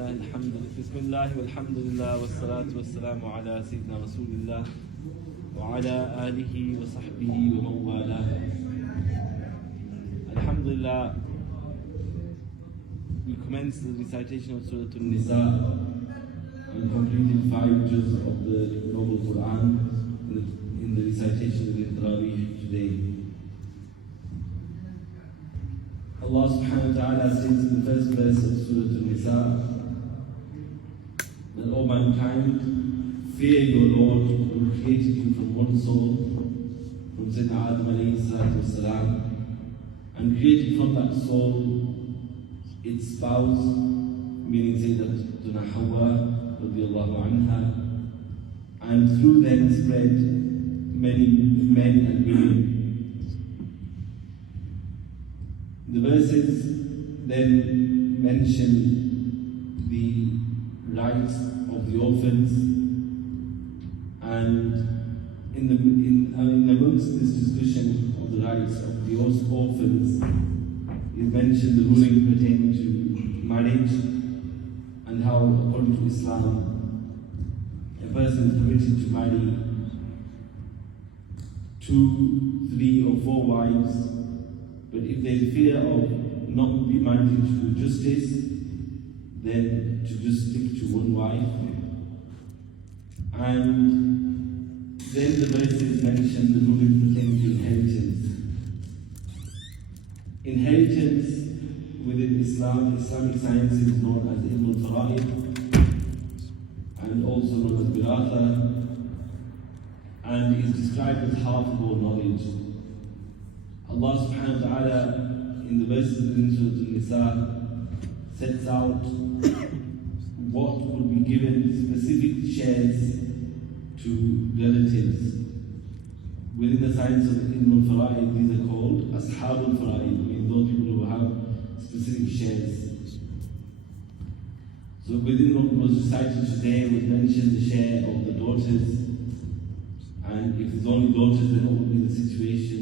بسم الله والحمد لله والصلاة والسلام على سيدنا رسول الله وعلى آله وصحبه ومن والاه. Alhamdulillah, we commenced the recitation of Surah An-Nisa and completed 5 juz of the Noble Quran in the recitation of the Taraweeh today. Allah subhanahu wa ta'ala says in the first verse of Surah An-Nisa that, O mankind, fear your Lord who created you from one soul, from Sayyidina Adam alayhi salatu wasalam, and created from that soul its spouse, meaning Sayyidatuna Hawa radiyallahu anha, and through them spread many men and women. The verses then mention the rights of the orphans, and amongst this discussion of the rights of the orphans is mentioned the ruling pertaining to marriage and how, according to Islam, a person is permitted to marry 2, 3 or 4 wives, but if there's fear of not be managing to do justice, then to just stick to one wife. And then the verses mention the ruling pertaining to inheritance. Inheritance within Islam, Islamic science is known as Ilm al-Fara'id and also known as Biratha, and is described as half of all knowledge. Allah subhanahu wa ta'ala in the verses within Surah An-Nisa sets out what will be given specific shares to relatives. Within the science of Ilm al-Fara'id, these are called Ashab al-Fara'id, meaning those people who have specific shares. So within what was recited today was mentioned the share of the daughters, and if there's only daughters, then what will be the situation?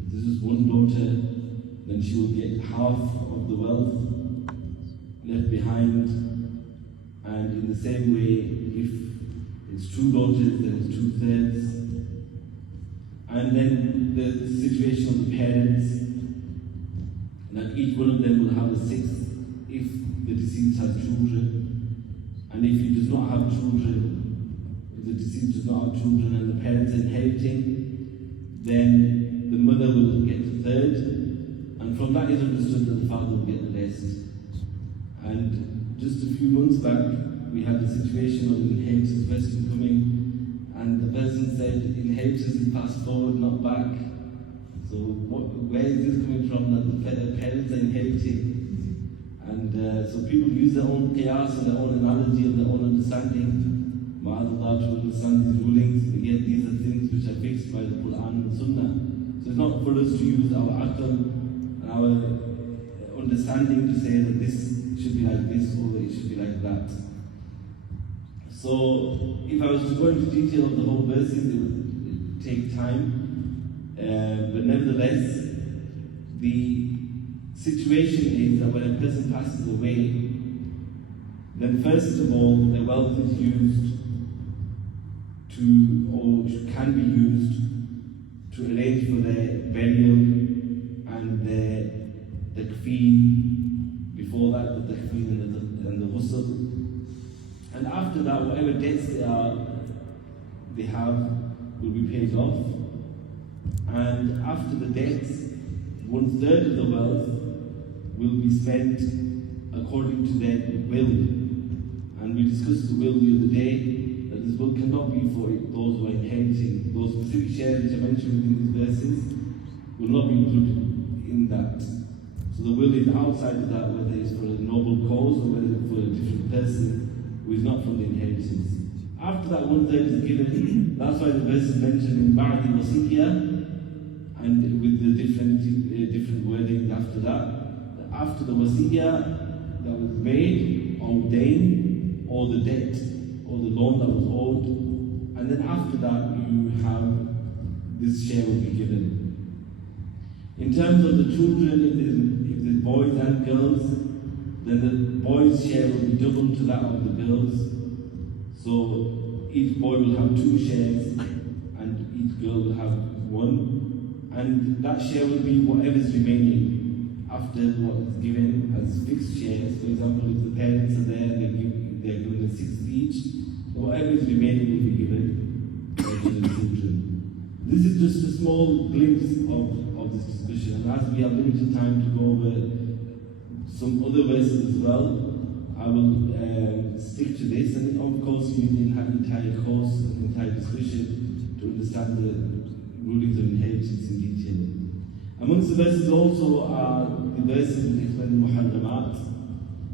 If there's just one daughter, then she will get half of the wealth left behind. And in the same way, if it's 2 daughters, then it's 2/3. And then the situation of the parents, that each one of them will have a 1/6 if the deceased has children. And if he does not have children, if the deceased does not have children and the parents are inheriting, then the mother will get the 1/3. And from that is understood that the father will get the rest. And just a few months back, we had the situation of an inheritance person coming, and the person said, inheritance is passed forward, not back. So where is this coming from, that the parents are inheriting? And so people use their own qiyas and their own analogy and their own understanding, ma'adallah, to understand these rulings, but yet these are things which are fixed by the Quran and Sunnah. So it's not for us to use our aql and our understanding to say that this should be like this or it should be like that. So if I was to go into detail of the whole verses, it would take time. But nevertheless, the situation is that when a person passes away, then first of all, their wealth is used to, or can be used to arrange for their burial and their takfeen. Before that, the takfeen and the ghusl. And after that, whatever debts they have will be paid off. And after the debts, 1/3 of the wealth will be spent according to their will. And we discussed the will the other day, that this will cannot be for those who are inheriting. Those specific shares which are mentioned within these verses will not be included in that. So the will is outside of that, whether it's for a noble cause or whether it's for a different person who is not from the inheritance. After that 1/3 is given, that's why the verse is mentioned in Ba'di Wasiyya, and with the different wordings after that. After the Wasiyya that was made, ordained, or the debt, or the loan that was owed, and then after that you have this share will be given. In terms of the children, if there's boys and girls, then the boys' share will be double to that of the girls. So each boy will have 2 shares and each girl will have 1. And that share will be whatever is remaining after what is given as fixed shares. For example, if the parents are there, they're given a 6th each, whatever is remaining will be given to the children. This is just a small glimpse of this discussion, and as we have limited time to go over some other verses as well, I will stick to this, and of course you need an entire course, an entire discussion to understand the rulings of inheritance in detail. Amongst the verses also are the verses that explain the muharramat,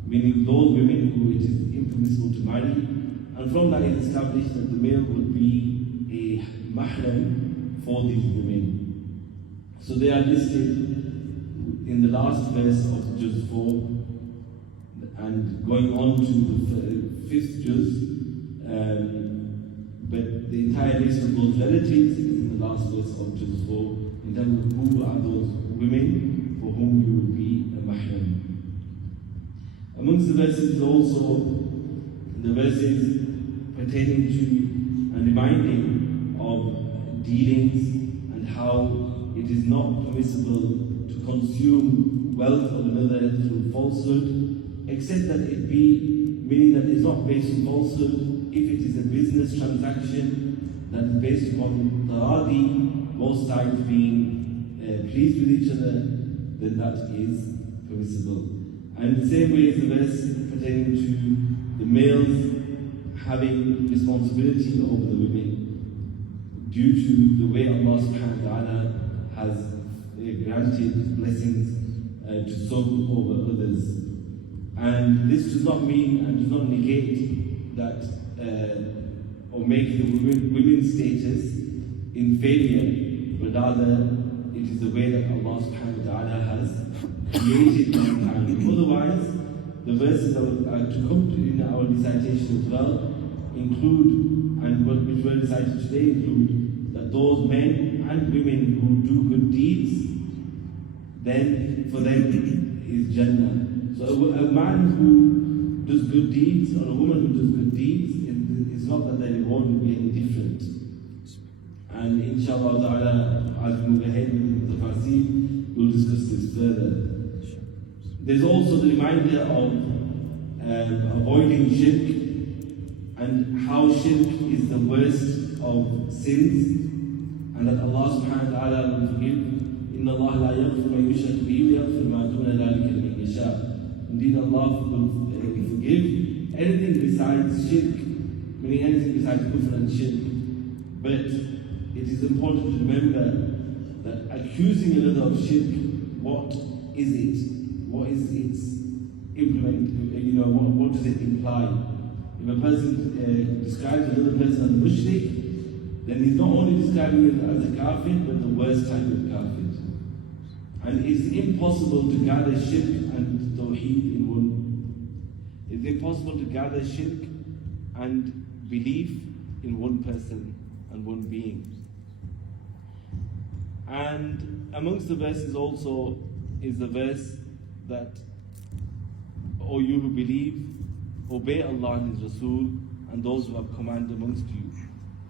meaning those women who it is impermissible to marry, and from that it is established that the male would be a mahram for these women. So they are listed in the last verse of Juz 4, and going on to the 5th Juz, but the entire list of those relatives is in the last verse of Juz 4, in terms of who are those women for whom you will be a mahram. Amongst the verses also the verses pertaining to and reminding of dealings and how it is not permissible to consume wealth of another through falsehood, except that it be, meaning that it's not based on falsehood, if it is a business transaction that is based upon taradi, both sides being pleased with each other, then that is permissible. And in the same way as the verse pertaining to the males having responsibility over the women due to the way Allah subhanahu wa ta'ala has granted blessings to some over others. And this does not mean and does not negate that or make the women's status inferior, but rather it is the way that Allah subhanahu wa ta'ala has created mankind. Otherwise, the verses that are to come in our recitation as well include, and which were recited today include, that those men and women who do good deeds, then for them is Jannah. So a man who does good deeds or a woman who does good deeds, it's not that their reward will be any different. And inshallah ta'ala, as we move ahead with the tafsir, we'll discuss this further. There's also the reminder of avoiding shirk, and how shirk is the worst of sins, and that Allah subhanahu wa ta'ala will forgive. Inna Allah la yaghfir ma yushrak bihi wa yaghfir ma duna dhalika liman yasha. Indeed, Allah will forgive anything besides shirk, meaning anything besides kufr and shirk. But it is important to remember that accusing another of shirk, what is it? What is its implement? What does it imply? If a person describes another person as a mushrik, then he's not only describing it as a kafir, but the worst type of kafir. And it's impossible to gather shirk and tawheed in one. It's impossible to gather shirk and belief in one person and one being. And amongst the verses also is the verse that, O you who believe, obey Allah and His Rasul and those who have commanded amongst you.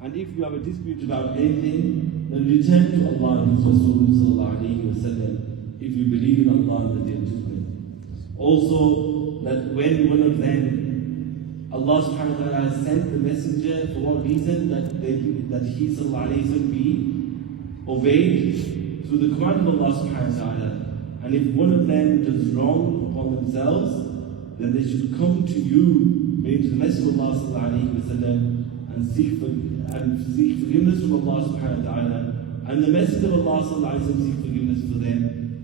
And if you have a dispute about anything, then return to Allah and His Rasul sallallahu alayhi wa sallam, if you believe in Allah and the Day of Judgment. Also, that when one of them, Allah subhanahu wa ta'ala has sent the messenger, for what reason? That he sallallahu alayhi wa sallam be obeyed through the command of Allah subhanahu wa ta'ala. And if one of them does wrong upon themselves, then they should come to you, meaning to the Messenger of Allah sallallahu alayhi wa sallam, and seek forgiveness from Allah subhanahu wa ta'ala. And the Messenger of Allah sallallahu alayhi wa sallam seek forgiveness for them,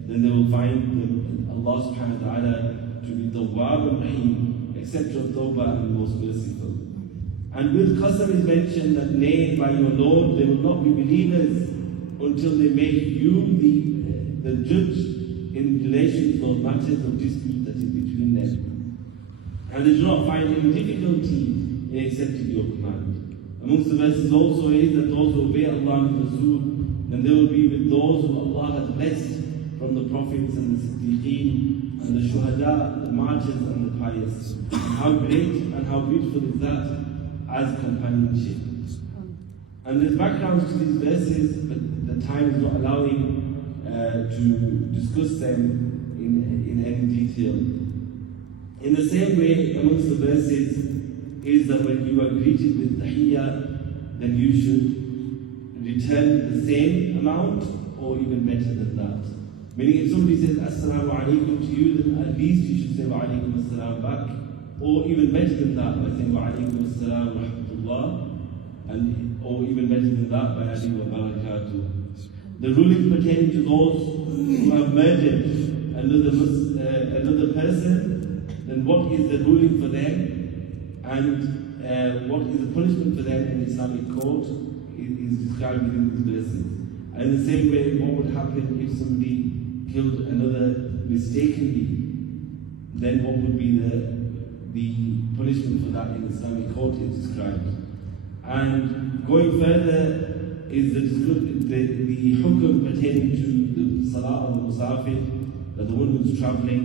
then they will find Allah subhanahu wa ta'ala to be Tawwab and Rahim, acceptor of Tawbah and most merciful. And with Qasam is mentioned that, nay, by your Lord, they will not be believers until they make you the judge in relation to those matters of dispute that is between them. And they do not find any difficulty in accepting your command. Amongst the verses also is that those who obey Allah and Rasul, then they will be with those who Allah has blessed from the prophets and the Siddiqeen and the shuhada, the martyrs and the pious. And how great and how beautiful is that as companionship. And there's backgrounds to these verses, but the time is not allowing to discuss them in any detail. In the same way, amongst the verses is that when you are greeted with tahiyyah, then you should return the same amount or even better than that. Meaning if somebody says Assalamu alaikum to you, then at least you should say Wa alaikum assalam back, or even better than that by saying Wa alaikum assalam wa rahmatullah, or even better than that by adding Wa barakatuh. The ruling pertaining to those who have murdered another person, then what is the ruling for them, and what is the punishment for them in Islamic court is described within these verses. And in the same way, what would happen if somebody killed another mistakenly, then what would be the punishment for that in Islamic court is described. And going further is the hukum pertaining to the salah of the musafir, that the one who's traveling,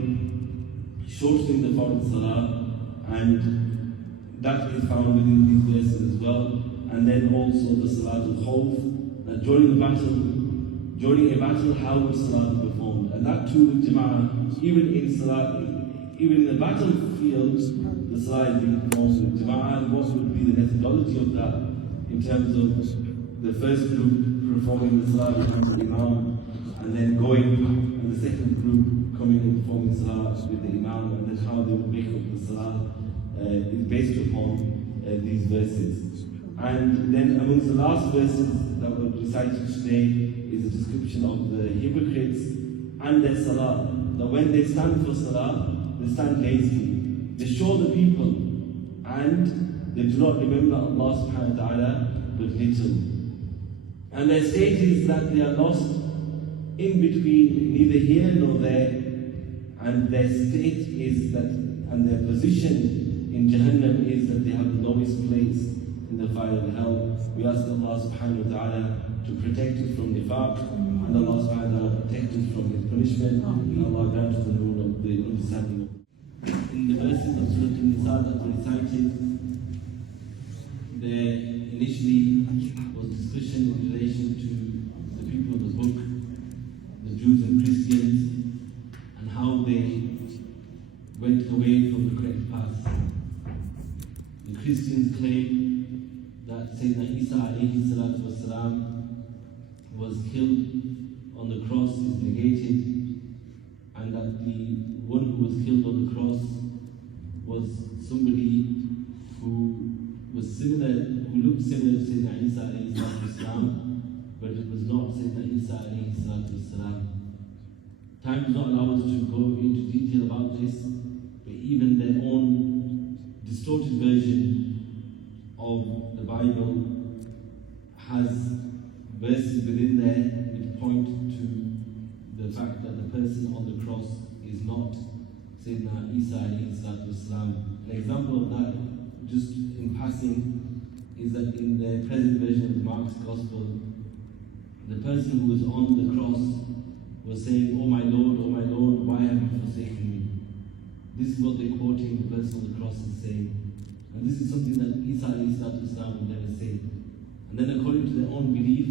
shortening the fard salah, and that is found within these verses as well. And then also the salatul khawf, that during a battle, how would salah be performed? And that too with jama'ah, even in the battlefield, the salah is being performed with jama'ah. And what would be the methodology of that in terms of the first group performing the salah with the imam, and then going, and the second group coming and performing salah with the imam, and then how they would make up the salah is based upon these verses. And then amongst the last verses that were recited today is a description of the hypocrites and their salah. That when they stand for salah, they stand lazily. They show the people, and they do not remember Allah subhanahu wa ta'ala but little. And their state is that they are lost in between, neither here nor there, and their state is that, and their position in Jahannam is that they have the lowest place in the fire of hell. We ask Allah subhanahu wa ta'ala to protect us from nifaq, and Allah subhanahu wa ta'ala protect us from His punishment, and Allah grant us the rule of the understanding. In the verses of Surah An-Nisa that were recited, there initially was discussion in relation to the people of the book, the Jews and Christians, and how they went away from the correct path. The Christians claim that Sayyidina Isa alayhi salatu wasalam was killed on the cross, is negated, and that the one who was killed on the cross was somebody who was similar, who looked similar to Sayyidina Isa alayhi salatu wasalam, but it was not Sayyidina Isa alayhi salatu wasalam. Time does not allow us to go into detail about this, but even their own distorted version of the Bible has verses within there which point to the fact that the person on the cross is not Sayyidina Isa alayhi salatu wasalam. An example of that, just in passing, is that in the present version of Mark's Gospel, the person who was on the cross was saying, oh my Lord, why have you forsaken me? This is what they're quoting the person on the cross is saying. And this is something that Isa alayhi salatu wasalam would never say. And then according to their own belief,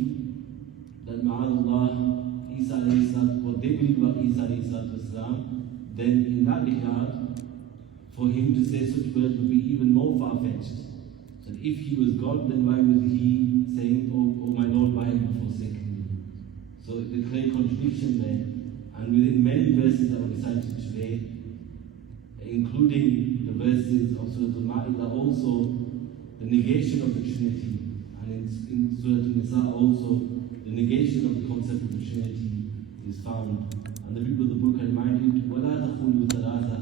that ma'adallah, Isa alayhi salatu, what they believe about Isa alayhi salatu wasalam, then in that regard, for him to say such words would be even more far-fetched. That if he was God, then why was he saying, oh my Lord, why have you forsaken me? So the clear contradiction there. And within many verses that were recited today, including the verses of Surah An-Nisa, also the negation of the Trinity, and in Surah An-Nisa also the negation of the concept of the Trinity is found. And the people of the book are reminded, وَلَا تَقُولُوا ثَلَاثَةً,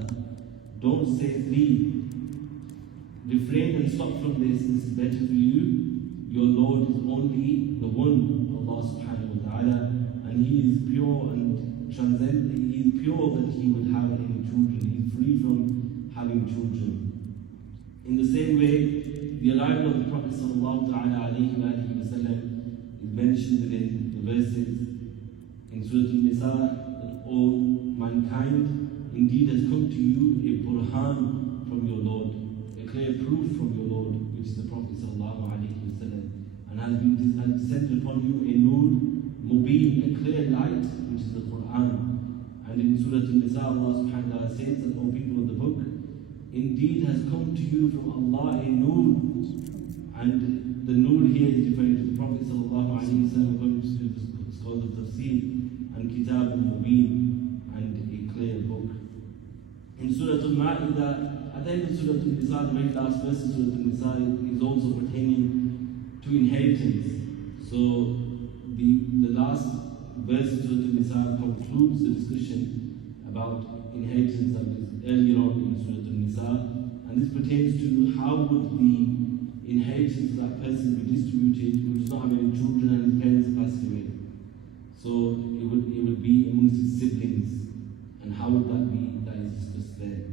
don't say three. Refrain and stop from this. This is better for you. Your Lord is only the one, Allah subhanahu wa ta'ala, and He is pure and transcendent. He is pure that He would have any children. He is free from having children. In the same way, the arrival of the Prophet sallallahu ta'ala alayhi wa sallam is mentioned within the verses in Surah An-Nisa that all mankind, indeed has come to you a burhan from your Lord, a clear proof from your Lord, which is the Prophet sallallahu alaihi wasallam, and has descended upon you a nur, mubin, a clear light, which is the Quran. And in Surah An-Nisa, Allah subhanahu wa ta'ala says that, O people of the book, indeed has come to you from Allah a nur, and the nur here is referring to the Prophet sallallahu alaihi wasallam, according to the scholars of tafsir, and kitab al-mubin, and a clear book. In Surah Al-Ma'idah, at the end of Surah An-Nisa, the very last verse of Surah An-Nisa is also pertaining to inheritance. So the last verse of Surah An-Nisa concludes the discussion about inheritance that was earlier on in Surah An-Nisa, and this pertains to how would the inheritance of that person be distributed who does not have any children and his parents passed away. So it would be amongst his siblings, and how would that be? That is discussed there.